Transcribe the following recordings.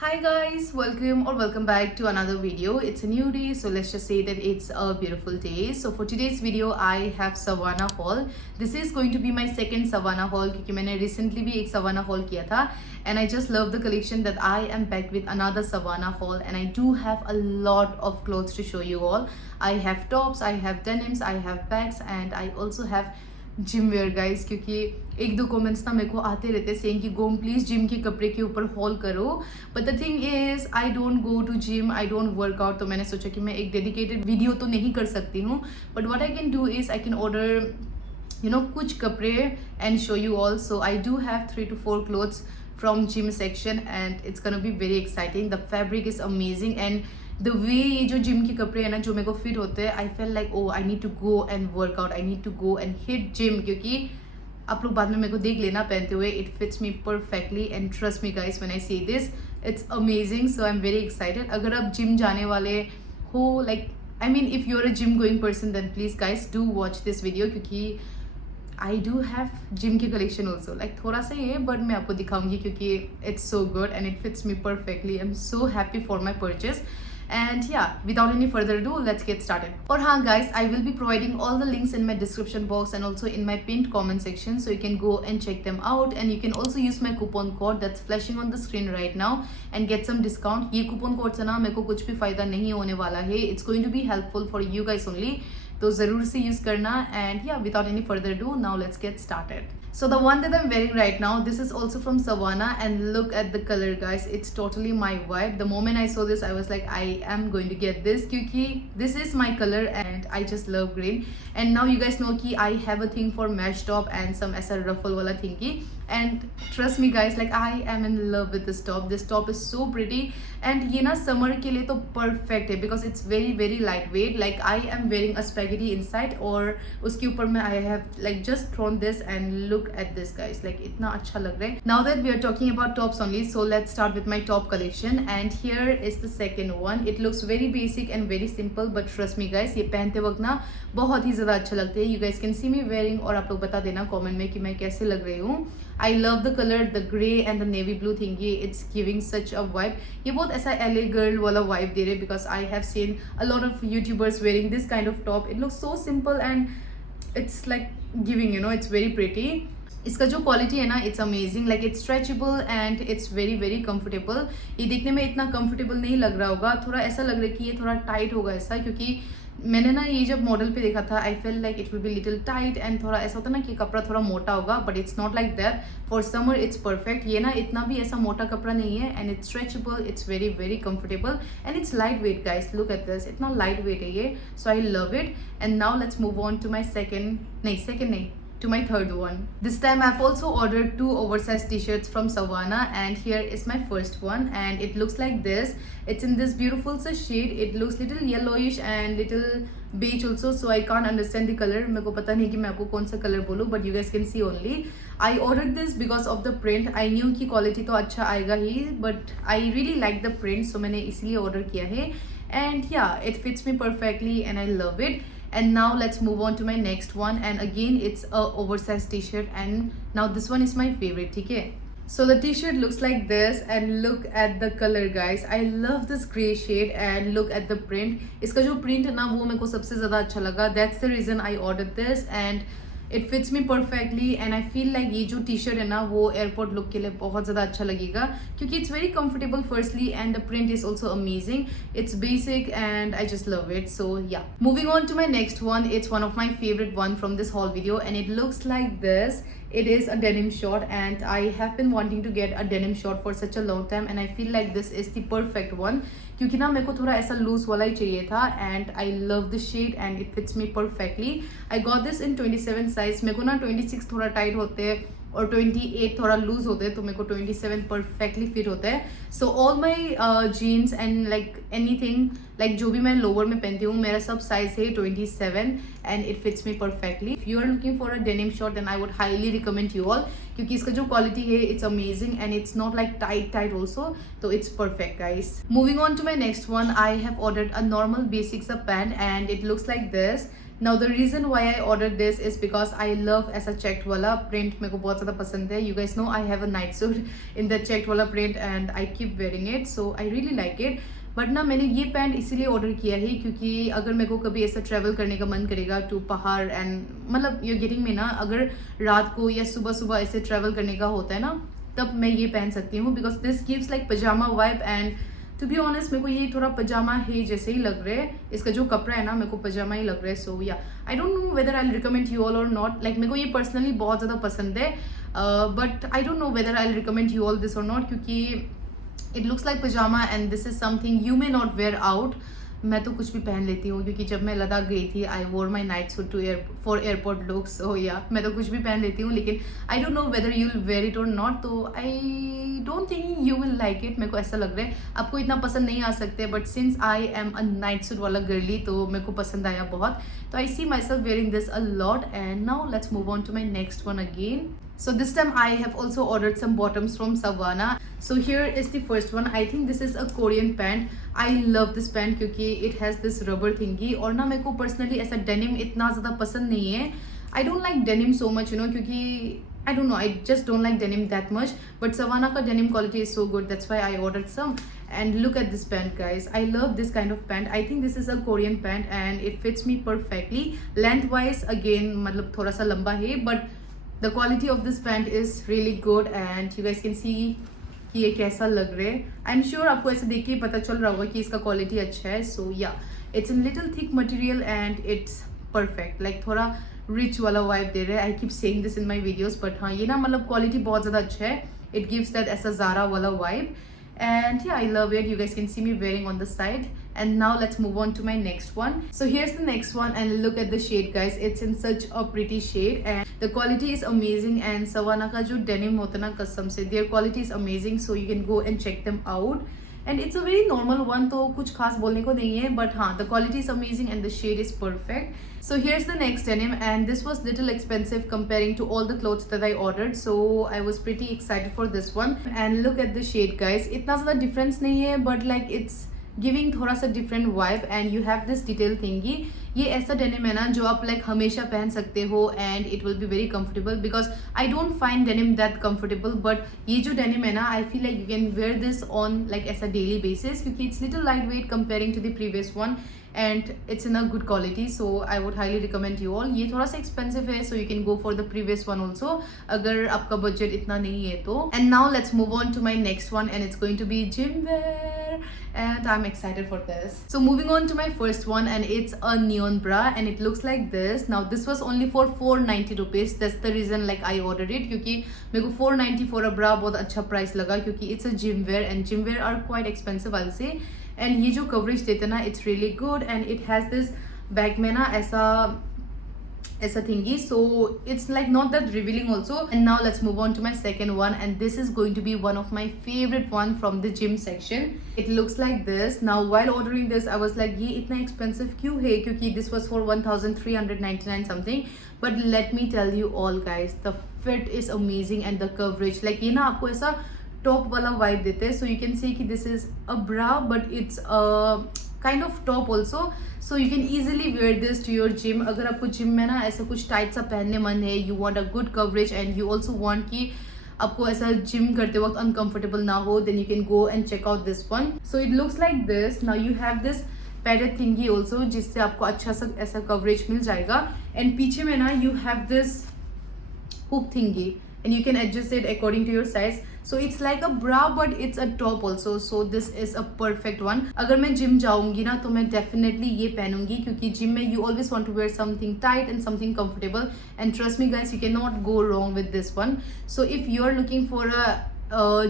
Hi guys, welcome back to another video. It's a new day, so let's just say that it's a beautiful day. So for today's video I have Savannah haul. This is going to be my second Savannah haul क्योंकि मैंने recently भी एक Savannah haul किया था, and I just love the collection that I am back with another Savannah haul, and I do have a lot of clothes to show you all. I have tops, I have denims, I have bags, and I also have gym where guys, क्योंकि एक दो comments ना मेरे को आते रहते saying कि गोम प्लीज़ जिम के कपड़े के ऊपर हॉल करो, but the thing is I don't go to gym, I don't work out. तो मैंने सोचा कि मैं एक डेडिकेटेड वीडियो तो नहीं कर सकती हूँ, but what I can do is I can order कुछ कपड़े and show you all. So I do have 3 to 4 clothes from gym section and it's gonna be very exciting. The fabric is amazing and the way ये जो gym के कपड़े हैं ना जो मेरे को फिट होते हैं, I feel like oh I need to go and work out, I need to go and hit gym, क्योंकि आप लोग बाद में मेरे को देख लेना पहनते हुए. It fits me perfectly and trust me guys when I say this, it's amazing. So I am very excited. अगर आप जिम जाने वाले हो, like I mean if you are a gym going person, then please guys do watch this video, क्योंकि I do have gym की collection also. Like थोड़ा सा ही है बट मैं आपको दिखाऊंगी क्योंकि it's so good and it fits me perfectly. I am so happy for my purchase. And yeah, without any further ado, let's get started. और हाँ guys, I will be providing all the links in my description box and also in my pinned comment section, so you can go and check them out, and you can also use my coupon code that's flashing on the screen right now and get some discount. ये coupon code से ना मेरे को कुछ भी फायदा नहीं होने वाला है. It's going to be helpful for you guys only, तो ज़रूर से यूज़ करना. And yeah, without any further ado, now let's get started. So the one that I'm wearing right now, this is also from Savannah, and look at the color guys, it's totally my vibe. The moment I saw this I was like I am going to get this क्योंकि this is my color and I just love green. And now you guys know कि I have a thing for mesh top and some ऐसा ruffle वाला thingy, and trust me guys, like I am in love with this top. This top is so pretty and ये ना summer के लिए तो perfect है because it's very very lightweight. Like I am wearing a spaghetti inside और उसके ऊपर में I have like just thrown this, and look at this guys, like इतना अच्छा लग रहा है. Now that we are talking about tops only, so let's start with my top collection, and here is the second one. It looks very basic and very simple, but trust me guys, ये पहनते वक्त ना बहुत ही ज़्यादा अच्छा लगता है. You guys can see me wearing, और आप लोग बता देना कमेंट में कि मैं कैसे लग रही हूँ. I love the color, the grey and the navy blue thingy. It's giving such a vibe. ये बहुत ऐसा LA girl वाला vibe दे रहे, because I have seen a lot of YouTubers wearing this kind of top. It looks so simple and it's like giving, it's very pretty. इसका जो quality है ना, it's amazing. Like it's stretchable and it's very very comfortable. ये देखने में इतना comfortable नहीं लग रहा होगा, थोड़ा ऐसा लग रहा है कि ये थोड़ा टाइट होगा ऐसा, क्योंकि मैंने ना ये जब मॉडल पे देखा था I feel like it will be little tight and थोड़ा ऐसा होता ना कि कपड़ा थोड़ा मोटा होगा, but it's not like that. For summer it's perfect. ये ना इतना भी ऐसा मोटा कपड़ा नहीं है, and it's stretchable, it's very very comfortable and it's lightweight guys. Look at this, इतना लाइट वेट है ये. So I love it. And now let's move on to my second नहीं to my third one. This time I've also ordered 2 oversized t-shirts from Savannah, and here is my first one, and it looks like this. It's in this beautiful shade. It looks little yellowish and little beige also, so I can't understand the color. मेरे को पता नहीं कि मैं आपको कौन सा colour बोलूँ, but you guys can see only. I ordered this because of the print. I knew कि quality तो अच्छा आएगा ही, but I really like the print, so मैंने इसलिए order किया है. And yeah, it fits me perfectly and I love it. And now let's move on to my next one, and again it's a oversized t-shirt, and now this one is my favorite. Okay, so the t-shirt looks like this, and look at the color guys. I love this gray shade, and look at the print. इसका जो print है ना वो मेरे को सबसे ज़्यादा अच्छा लगा. That's the reason I ordered this, and it fits me perfectly, and I feel like ये जो t-shirt है ना वो airport look के लिए बहुत ज़्यादा अच्छा लगेगा, क्योंकि it's very comfortable firstly, and the print is also amazing. It's basic and I just love it. So yeah, moving on to my next one. It's one of my favorite one from this haul video, and it looks like this. It is a denim short, and I have been wanting to get a denim short for such a long time, and I feel like this is the perfect one, क्योंकि ना मेरे को थोड़ा ऐसा loose वाला ही चाहिए था, and I love the shade and it fits me perfectly. I got this in 27 size. मेरे को ना 26 थोड़ा टाइट होते हैं और 28 थोड़ा लूज होते हैं, तो मेरे को 27 परफेक्टली फिट होता है. So all my jeans and like anything, like जो भी मैं लोअर में पहनती हूँ, मेरा सब साइज है 27 and it fits me perfectly. If you are looking for a denim short, then I would highly recommend you all, क्योंकि इसका जो क्वालिटी है it's amazing and it's not like tight also, तो it's perfect guys. Moving on to my next one, I have ordered a normal basics a pant, and it looks like this. Now the reason why I ordered this is because I love ऐसा checked वाला print, मेरे को बहुत ज़्यादा पसंद है. You guys know I have a night suit in the checked वाला print and I keep wearing it, so I really like it. But ना मैंने ये पैंट इसीलिए ऑर्डर किया है क्योंकि अगर मेरे को कभी ऐसा ट्रैवल करने का मन करेगा टू पहाड़ एंड मतलब यू गेटिंग में ना, अगर रात को या सुबह सुबह ऐसे ट्रैवल करने का होता है ना, तब मैं ये पहन सकती हूँ because this gives like pyjama vibe. And to be honest मेरे को ये थोड़ा पजामा है जैसे ही लग रहा है. इसका जो कपड़ा है ना मेरे को पजामा ही लग रहा है. So yeah I don't know whether I recommend you all or not. Like मेरे को ये पर्सनली बहुत ज़्यादा पसंद है but I don't know whether I recommend you all this or not क्योंकि it looks like pyjama and this is something you may not wear out. मैं तो कुछ भी पहन लेती हूँ क्योंकि जब मैं लद्दाख गई थी I wore my night suit to for airport looks. So yeah मैं तो कुछ भी पहन लेती हूँ लेकिन I don't know whether you will wear it और नॉट. तो I don't think you will like it. मेरे को ऐसा लग रहा है आपको इतना पसंद नहीं आ सकते but since I am a night suit वाला गर्ली तो मेरे को पसंद आया बहुत. तो I see myself wearing this a lot. And now let's move on to my next one again. So this time I have also ordered some bottoms from Savana. So here is the first one. I think this is a Korean pant. I love this pant क्योंकि it has this rubber thingy और ना मेरे को personally ऐसा denim इतना ज़्यादा पसंद नहीं है. I don't like denim so much you know क्योंकि I don't know, I just don't like denim that much. But Savana का denim quality is so good. That's why I ordered some. And look at this pant guys. I love this kind of pant. I think this is a Korean pant and it fits me perfectly. Lengthwise again मतलब थोड़ा सा लंबा है but the quality of this pant is really good and you guys can see कि ये कैसा लग रहा है. I'm sure आपको ऐसे देख के ही पता चल रहा होगा कि इसका क्वालिटी अच्छा है. So yeah, it's a little thick material and it's perfect. Like थोड़ा rich वाला vibe दे रहा है. I keep saying this in my videos but हाँ ये ना मतलब क्वालिटी बहुत ज़्यादा अच्छा है. It gives that ऐसा Zara वाला vibe and yeah I love it. You guys can see me wearing on the side. And now let's move on to my next one. So here's the next one and look at the shade guys. It's in such a pretty shade and the quality is amazing. And Savana का जो denim होता है ना कसम से their quality is amazing. So you can go and check them out. And it's a very normal one तो कुछ खास बोलने को नहीं है but हाँ the quality is amazing and the shade is perfect. So here's the next denim and this was little expensive comparing to all the clothes that I ordered. So I was pretty excited for this one. And look at the shade guys. इतना ज़्यादा difference नहीं है but like it's giving थोड़ा सा different vibe and you have this detail थिंगी. ये ऐसा denim है ना जो आप लाइक हमेशा पहन सकते हो and it will be very comfortable because I don't find denim that comfortable but ये जो डेनिम है ना I feel like you can wear this on like ऐसा डेली बेसिस क्योंकि it's little light weight comparing to the previous one and it's in a good quality. So I would highly recommend you all. ये थोड़ा सा expensive है so you can go for the previous one also अगर आपका budget इतना नहीं है तो. And now let's move on to my next one and it's going to be gym wear and I'm excited for this. So moving on to my first one and it's a neon bra and it looks like this. Now this was only for 490 rupees. That's the reason like I ordered it क्योंकि मेरे को 490 for a bra बहुत अच्छा price लगा क्योंकि it's a gym wear and gym wear are quite expensive I'll say. And ये जो coverage देते ना it's really good and it has this back में ना ऐसा thingy so it's like not that revealing also. And now let's move on to my second one and this is going to be one of my favorite one from the gym section. It looks like this. Now while ordering this I was like ये इतना expensive क्यों है क्योंकि this was for 1399 something but let me tell you all guys the fit is amazing and the coverage like ये ना आपको ऐसा top वाला वाइब देते हैं. सो यू कैन सी कि this is a bra but it's kind of top also. So you can easily wear this to your gym. अगर आपको जिम में ना ऐसा कुछ टाइट सा पहनने मन है you want a good coverage and you also want कि आपको ऐसा जिम करते वक्त अनकम्फर्टेबल ना हो then you can go and check out this one. So it looks like this. Now you have this padded thingy also जिससे आपको अच्छा सा ऐसा कवरेज मिल जाएगा. एंड पीछे में ना you have this hook थिंगी and you can adjust it according to your size. So it's like a bra but it's a top also. So this is a perfect one. अगर मैं gym जाऊंगी ना तो मैं definitely ये पहनूंगी क्योंकि gym में you always want to wear something tight and something comfortable and trust me guys you cannot go wrong with this one. So if you are looking for a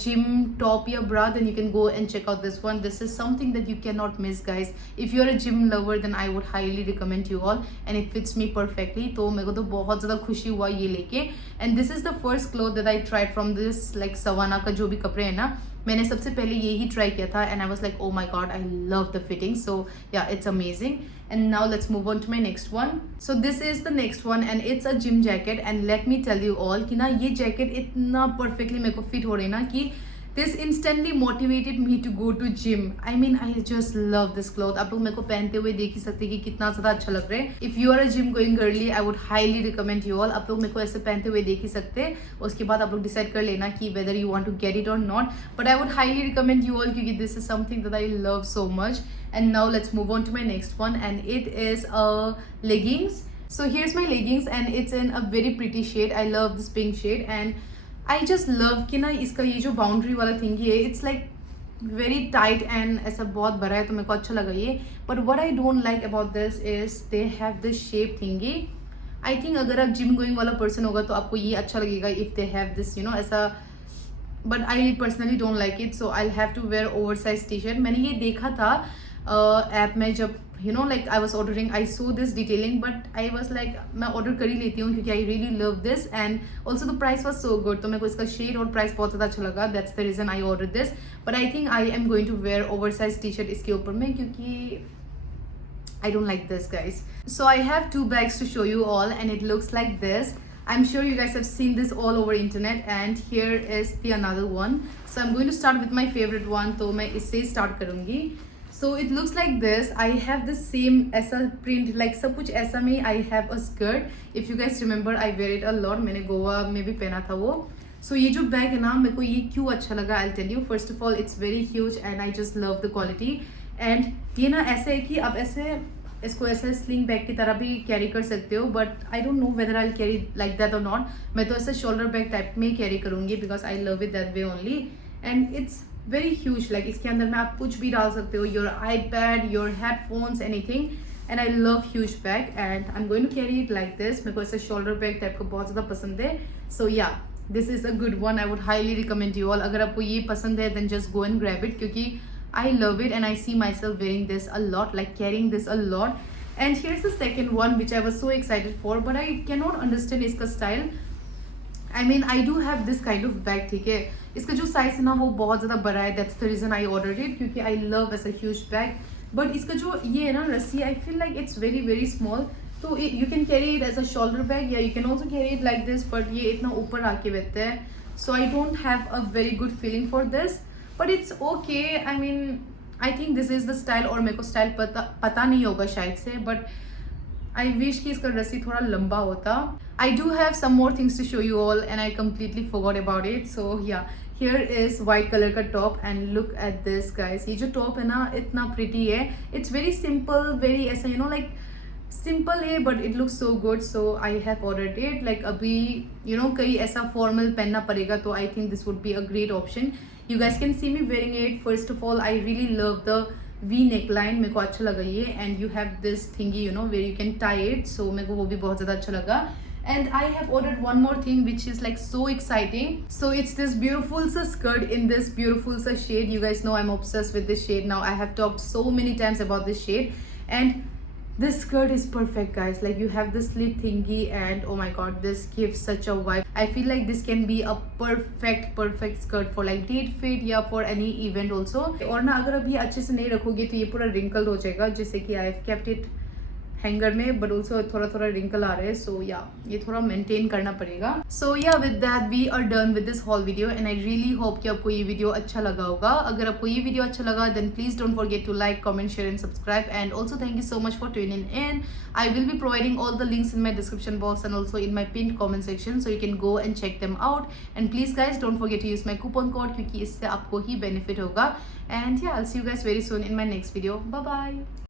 gym top या bra then you can go and check out this one. This is something that you cannot miss guys. If you are a gym lover then I would highly recommend you all and it fits me perfectly. तो मेरे को तो बहुत ज़्यादा खुशी हुआ ये लेके. And this is the first cloth that I tried from this like Savana का जो भी कपड़े हैं ना मैंने सबसे पहले यही ट्राई किया था and I was like oh my god I love the fitting. So yeah it's amazing. And now let's move on to my next one. So this is the next one and it's a gym jacket and let me tell you all कि ना ये jacket इतना perfectly मेरे को fit हो रही है ना कि This instantly motivated me to go to gym. I mean, I just love this cloth. आप लोग मेरे को पहनते हुए देख ही सकते हैं कि कितना ज़्यादा अच्छा लग रहा है. If you are a gym going girly, I would highly recommend you all. आप लोग मेरे को ऐसे पहनते हुए देख ही सकते हैं. उसके बाद आप लोग डिसाइड कर लेना कि whether you want to get it or not. But I would highly recommend you all क्योंकि this is something that I love so much. And now let's move on to my next one, and it is leggings. So here's my leggings, and it's in a very pretty shade. I love this pink shade, and I just love कि ना इसका ये जो boundary वाला थिंगी है, it's like very tight and ऐसा बहुत बड़ा है, तो मेरे को अच्छा लगा ये. But what I don't like about this is they have this shape thingy. I think अगर आप जिम गोइंग वाला पर्सन होगा तो आपको ये अच्छा लगेगा if they have this, you know, ऐसा. But I personally don't like it, so I'll have to wear oversized t-shirt. मैंने ये देखा था ऐप में जब you know like I was ordering, I saw this detailing, but I was like मैं order कर ही लेती हूँ क्योंकि I really love this, and also the price was so good. तो मेरे को इसका shade और price बहुत ज़्यादा अच्छा लगा. That's the reason I ordered this. But I think I am going to wear oversized t-shirt इसके ऊपर में क्योंकि I don't like this, guys. So I have two bags to show you all, and it looks like this. I'm sure you guys have seen this all over internet, and here is the another one. So I'm going to start with my favorite one. तो मैं इससे start करूँगी. So it looks like this. I have the same ऐसा print, like सब कुछ ऐसा में. I have a skirt. If you guys remember, I wear it a lot. मैंने गोवा में भी पहना था वो. So ये जो बैग है ना, मेरे को ये क्यों अच्छा लगा, I'll tell you. First of all, it's very huge and I just love the quality. And ये ना ऐसा है कि आप ऐसे इसको ऐसे स्लिंग बैग की तरह भी कैरी कर सकते हो. But I don't know whether I carry like that or not. मैं तो ऐसे शोल्डर बैग टाइप में कैरी करूँगी because I love it that way only. And it's very huge. Like इसके अंदर में आप कुछ भी डाल सकते हो, your iPad, your headphones, anything. And I love huge bag and I am going to carry it like this. मेरे को ऐसे शोल्डर बैग टाइप का बहुत ज़्यादा पसंद है. So yeah, this is a good one. I would highly recommend you all. अगर आपको ये पसंद है then just go and grab it क्योंकि I love it and I see myself wearing this a lot, like carrying this a lot. And here's the second one which I was so excited for, but I cannot understand इसका style. I mean, I do have this kind of bag, ठीक है. इसका जो size है ना वो बहुत ज़्यादा बड़ा है. That's the reason I ordered it क्योंकि I love as a huge bag. But इसका जो ये है ना रस्सी, I feel like it's very very small. तो you can carry it as a shoulder bag, या you can also carry it like this. But ये इतना ऊपर आके बैठता है, so I don't have a very good feeling for this. But it's okay. I mean, I think this is the style. और मेरे को स्टाइल पता नहीं होगा शायद से, बट आई विश कि इसका रस्सी थोड़ा लंबा होता. I do have some more things to show you all and I completely forgot about it. So yeah, here is white colour का top and look at this guys. ये जो top है ना इतना प्रिटी है. इट्स वेरी सिंपल, वेरी ऐसा you know like simple है but it looks so good. So I have ordered it. Like अभी यू नो कहीं ऐसा फॉर्मल पहनना पड़ेगा तो I think this would be a great option. You guys can see me wearing it. First of all, I really love the V neckline. मेरे को अच्छा लगा ये. And you have this thingy, you know, where you can tie it. So मेरे को वो भी बहुत ज़्यादा अच्छा लगा. And I have ordered one more thing which is like so exciting. So it's this beautiful sa skirt in this beautiful sa shade. You guys know I'm obsessed with this shade now. I have talked so many times about this shade. And this skirt is perfect, guys. Like you have this slit thingy and oh my god, this gives such a vibe. I feel like this can be a perfect skirt for like date fit या for any event also. और ना अगर अभी अच्छे से नहीं रखोगे तो ये पूरा wrinkled हो जाएगा, जैसे कि I have kept it hanger में, बट ऑल्सो थोड़ा थोड़ा रिंकल आ रहे हैं. सो या, ये थोड़ा मेंटेन करना पड़ेगा. So yeah, with that we are done with this haul video and I really hope कि आपको ये वीडियो अच्छा लगा होगा. अगर आपको ये वीडियो अच्छा लगा then please don't forget to like, comment, share and subscribe. And also thank you so much for tuning in. I will be providing all the links in my description box and also in my pinned comment section, so you can go and check them out. And please guys, don't forget to use my coupon code क्योंकि इससे आपको ही benefit होगा. And yeah, I'll see you guys very soon in my next video. Bye bye.